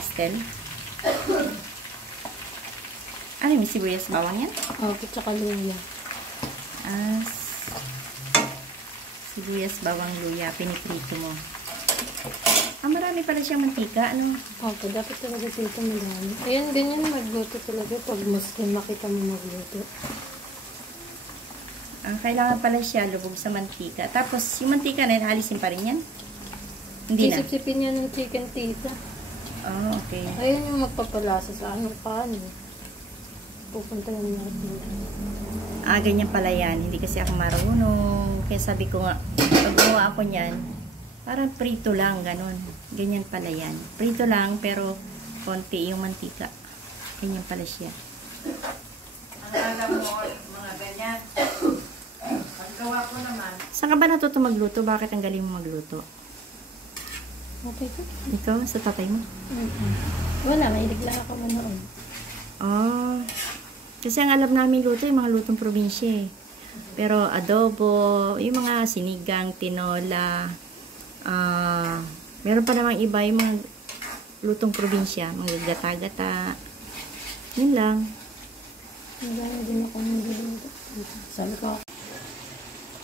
pastel. Ano yung sibuyas bawang yan? Okay, tsaka luya. Sibuyas bawang luya, piniprito mo. Marami pala siyang mantika, ano? Okay, dapat talaga dito marami. Ayan, ganyan magluto talaga pag Muslim makita mo magluto. Kailangan pala siya lubog sa mantika. Tapos, yung mantika na yun, alisin pa rin yan? Hindi na? Isip-sipin niya ng chicken tita. Okay. Ayan yung magpapalasa sa anong paano. Pupunta yung mga dito. Ganyan pala yan. Hindi kasi ako marunong. Kaya sabi ko nga, pag gumawa ako niyan, parang prito lang, ganun. Ganyan pala yan. Prito lang, pero konti yung mantika. Ganyan pala siya. Ang alam mo, mga ganyan. Paggawa ko naman. Saan ka ba natuto magluto? Bakit ang galing mo magluto? Okay ko. Ikaw, sa tatay mo? Wala, mahilig lang ako manoon. Kasi ang alam namin luto, yung mga lutong probinsya eh. Pero adobo, yung mga sinigang, tinola, meron pa namang iba yung mga lutong probinsya, mga gata-gata. Yun lang. Magana din ako ng luto. Sabi ko,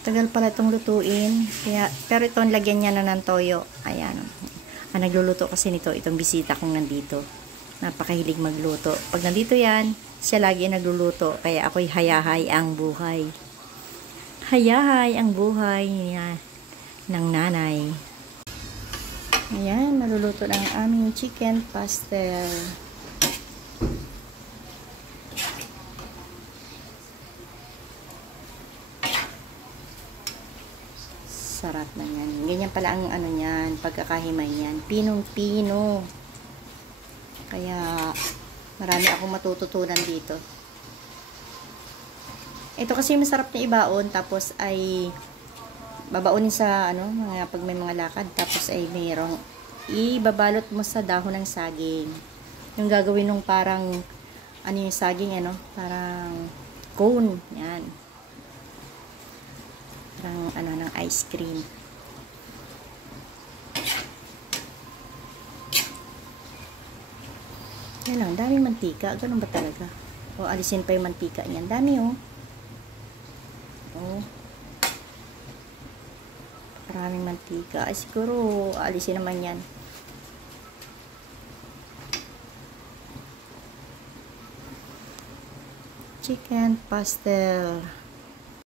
Tagal pala itong lutuin. Kaya, pero itong lagyan niya na ng toyo. Ayan. Nagluluto kasi nito, itong bisita kong nandito. Napakahilig magluto. Pag nandito yan, siya lagi nagluluto. Kaya ako'y hayahay ang buhay. Hayahay ang buhay niya ng nanay. Ayan, naluluto na ang aming chicken pastel. Sarap na yan. Ganyan pala ang ano niyan, pagkakahimay niyan. Pinong-pino. Kaya, marami akong matututunan dito. Ito kasi masarap na ibaon, tapos ay babaonin sa ano, mga pag may mga lakad, tapos ay mayroong ibabalot mo sa dahon ng saging. Yung gagawin nung parang ano yung saging, ano, parang cone, yan. Parang ano ng ice cream. Yan lang, daming mantika. Ganun ba talaga? O, alisin pa yung mantika niyan. Dami, oh. Oh. Maraming mantika. Ay, siguro, alisin naman yan. Chicken pastel.